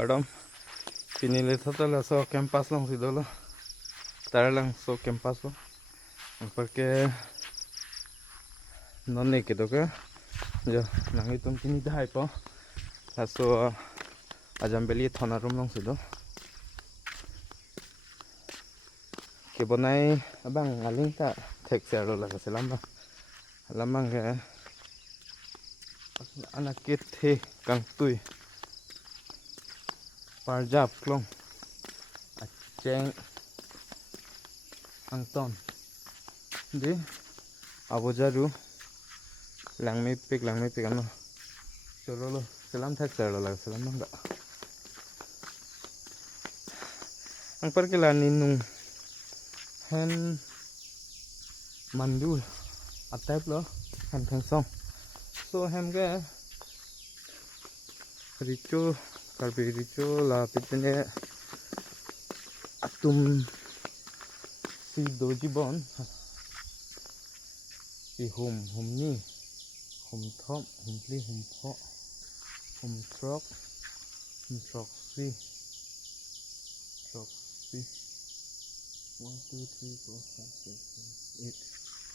kadam pinili thata la so campus lang si dolo tar lang so campus lo porque non ne ke to ka jo nang itum kini dai po la so ajam beli thona room long si do ke bonai abang aling ta thek se ro la ka selam ba lamang ke anak kit the kang tui parjap klong acheng angton di abojaru langmi pik ano cholo lo selam thak chalo la selam mangga ang par ke la ninung hen mandul atap lo han khang song so hem ke richo karbi richo la pitene atum si dojibon i hum ni hum thom hum pli hum pho hum trok si 1 2 3 4 5 6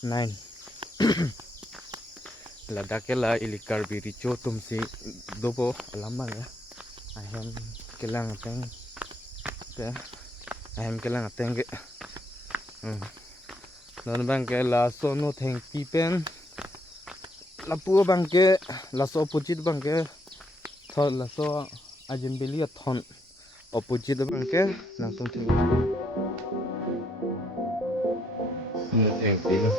7 8 9 ladakela ilikar biricho tumsi dobo alamang ahem kelang teng ke ahem kelang teng ke non bang ke la sono theng pipen la pu bang ke la so opposite bang ke thol la so ajembeli thon opposite bang ke nang tum theng na theng pilo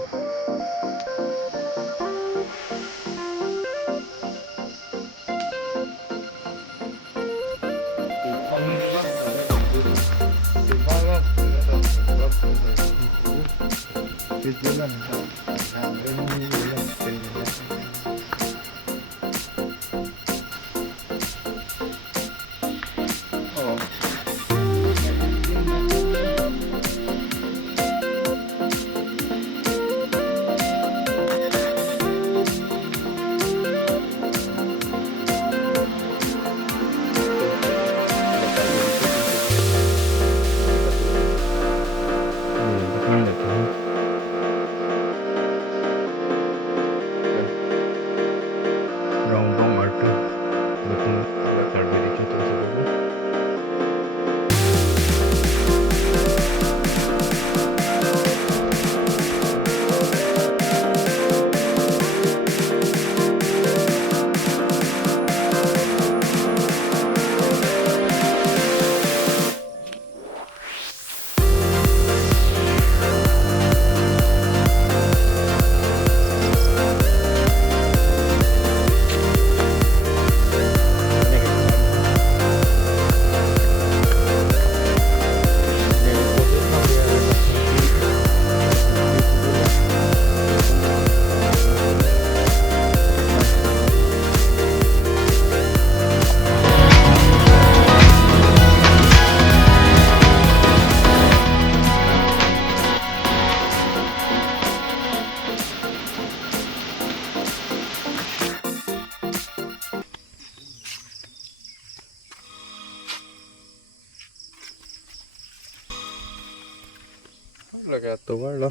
laga tovar lo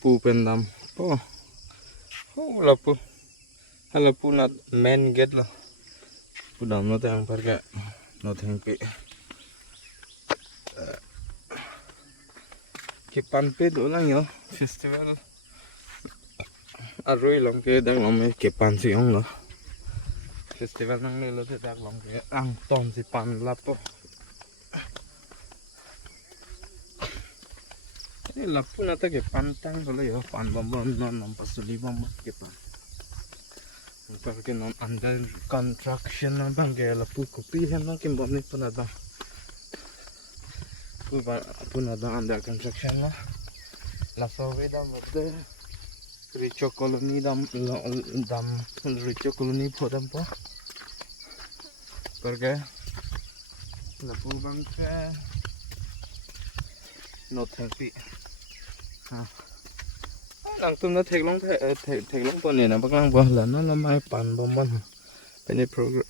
pu pendam po la pu hala pu na main gate lo pu dam no tang par ka no theng pi ke pan pe do lang yo festival aroi long ke dang long me ke pan si ong lo festival nang le lo te dak long ke ang ton si pan la po ini lapu nata ke pantang kalau ya pan bom non pasuli bom ke pan porque non under construction na bang ke lapu kopi hen nang kim bom ni pun ada pun ada under construction na la sowe dam de richo colony dam richo colony phodam po porque lapu bang ke no thapi lang tum na thek long po ne na baklang bo la na mai pan bom ban pe ni program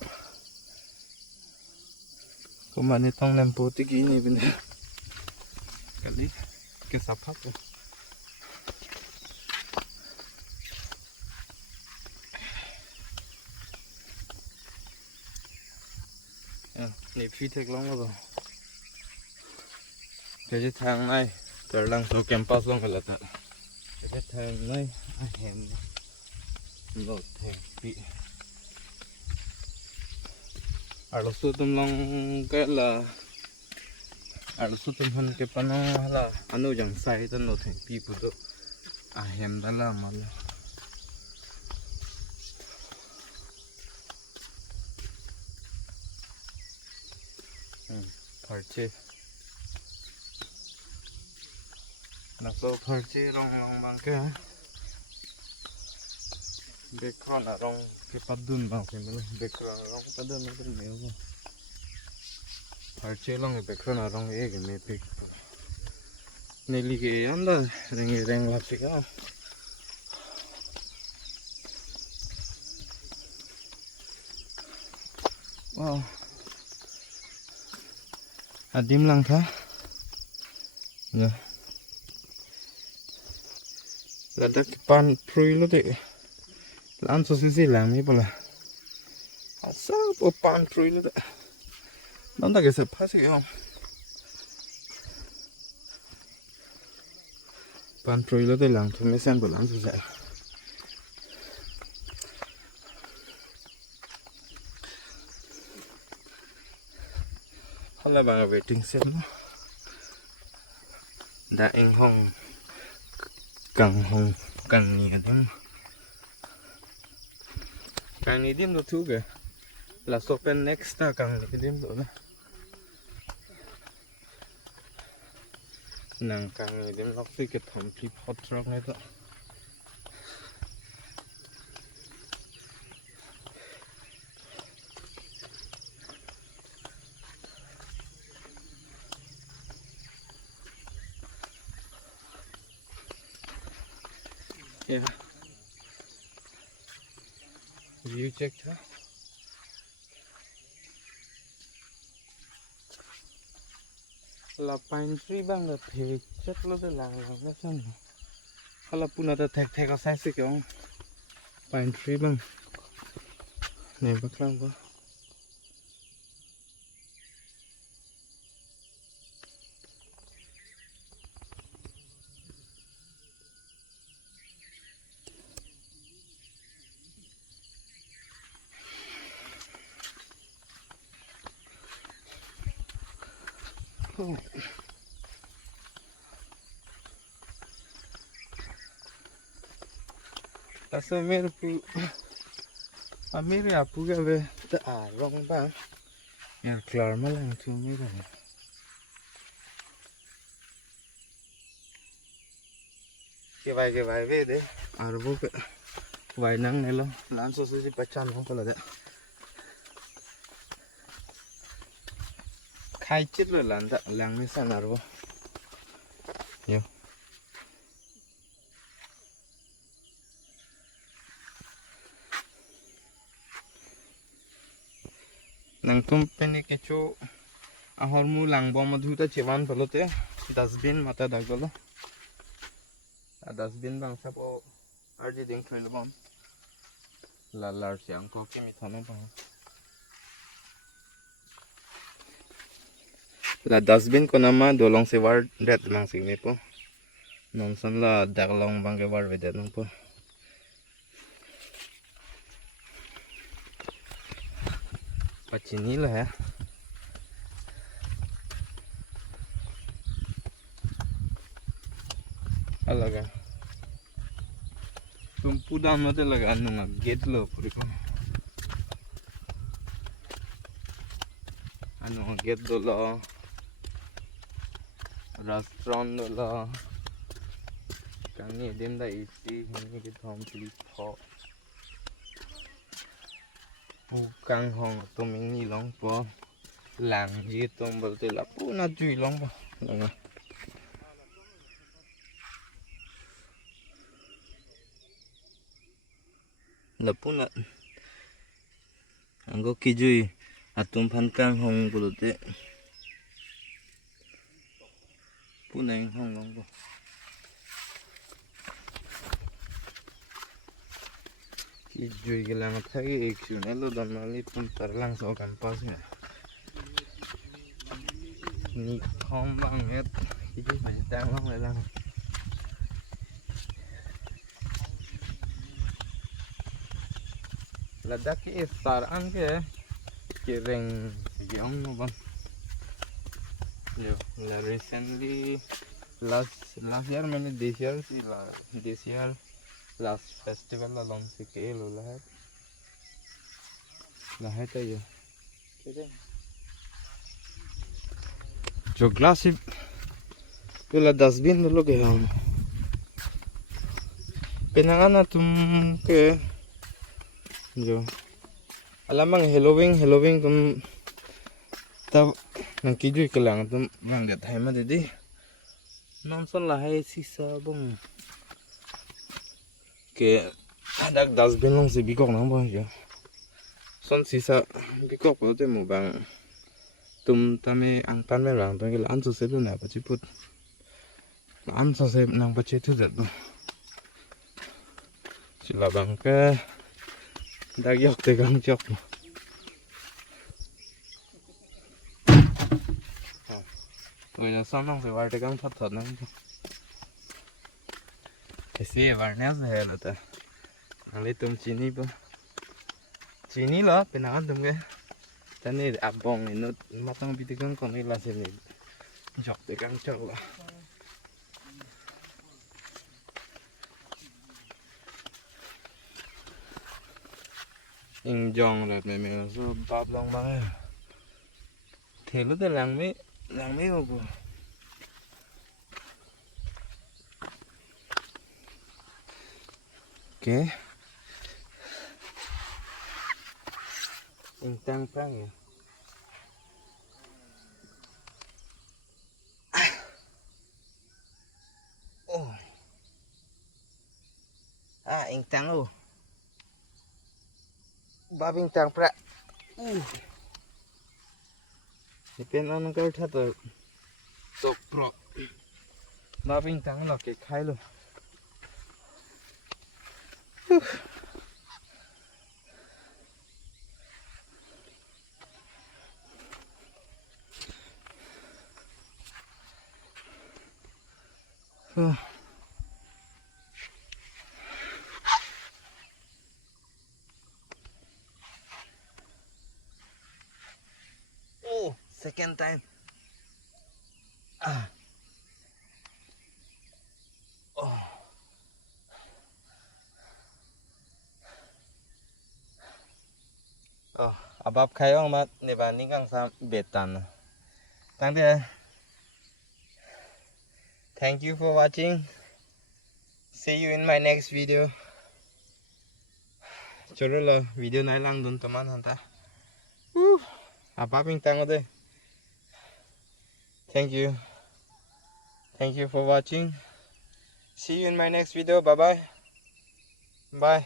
Kumani tong nempo tigi ini bener. Kali kesapak ya. Này phi thực lắm rồi. Cái thang này, trở lăng số campus luôn phải lật nữa. Cái thang này, hẻm lột thang bị. Ở lúc số tùm lòng cái là ở lúc số tùm hơn cái phần là anh nói rằng sai tên lột thang bị phụ được. Hẻm đó là mà là. Parche là số parche rong bằng cái background là rong cái padun bằng cái mình background rong padun nó cũng nhiều mà parche long cái background là rong cái mấy pic này li cái anh đó reng là pic á wow adim lang tha ya lada pan prui lo de lan so si lang mi pala asa po pan prui lo de non da ke se phase yo pan prui lo de lang thu me san bo lang su sai hôm nay bạn về trình xem đã anh hồng cần nhiều lắm càng nhiều điểm đồ thứ kìa là open next ta càng cái điểm đồ này nàng càng nhiều điểm lóc cái thầm phí hot rock này đó yeah. View check thôi. Là pine tree bang là thiệt chất nó là làng cái sao này. Hay là puna ta thẹt thẹt có sai sự kiểu pine tree bang. Này bắt lăng quá. Taso mer pu amir ya pu ga ve ta rong ba ya klar ma lang chu mi ga cái vài về đấy vô cái vài nắng này luôn lan số số pachan không phải là đấy khai chết rồi làng mới sang vô nhiều nang tum peni cái chỗ ahor mu lang bom mà thu ta chewan phalo te dustbin mata dag dolo dustbin bang sap o ardi ding trail bom la lar siang ko ki mi thano bang la dustbin ko nama dolong se war det mang sing me po non san la dag long bang ke war ve det nong po pachini la hai alaga tumpu dam na te laga nunga gate lo puri ko ano gate do lo restaurant do lo kang ni dim da isi ni ki thom pli pho o kang hong to ming ni long po lang ji tom bal te la pu na chui long po nga la pu na anggo ki jui atum phan kang hong bulutte puneng hong long ko ki jui gelang thagi ek chune lo donali tum tarlang so campus me ni khom bang et ki jui phải tang long lại lang Ladakh ke saran ke reng ke om no bang yo la recently last year मैंने this year last festival along से के लो la है तो ये जो glass पे ला dustbin lo के हम penangana tum ke jo alamang Halloween tum tab nang kiju kelang tum mangget hai ma dedi nonson la hai sisa bum ke adak dustbin long se bikok nang ba jo son sisa bikok po te mo bang tum tame ang pan me lang to ke lan su se na pa chi put an so se nang pa che thu dat sila bang ke dag yok te gang chok rồi là xong nong se war te gang thot nang se awareness hai la ta ale tum chini lo penagan tum ke tani abong ni matang bitigang kon ni la se ni jok te gang chok la in jong là mẹ số bắp long ba thì lúc đó làng mấy ô cô ok in tăng phăng vậy in tăng luôn ba bing tăng pra depend on cái thắt rồi top pro ba bing tăng là cái khai luôn second time abab khai ong mat ne ba ning kang sam betan tang de thank you for watching see you in my next video choro la video nai lang dun taman hanta abab ing tang ode thank you for watching see you in my next video bye bye